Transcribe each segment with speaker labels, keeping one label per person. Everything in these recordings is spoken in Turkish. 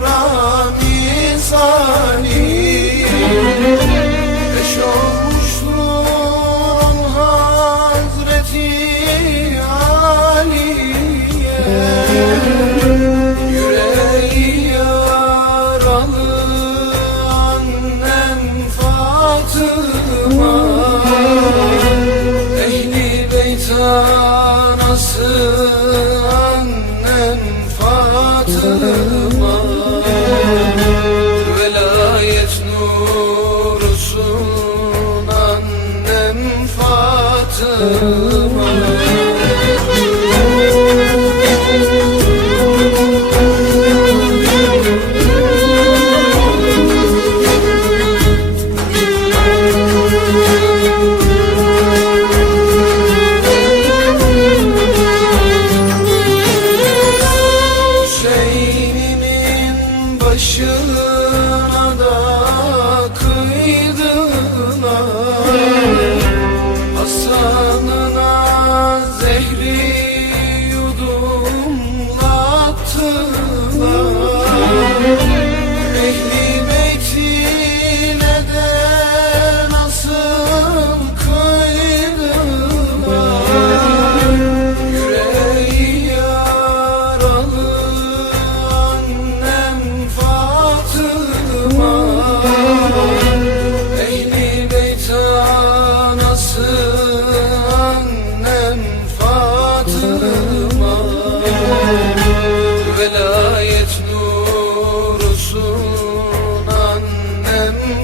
Speaker 1: duran insani. Eş olmuştur on Hazreti Ali'ye. Yüreği yaralı annem Fatıma. Ehli beyt anası sırtıma Şeyhimin başı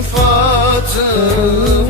Speaker 1: Fatih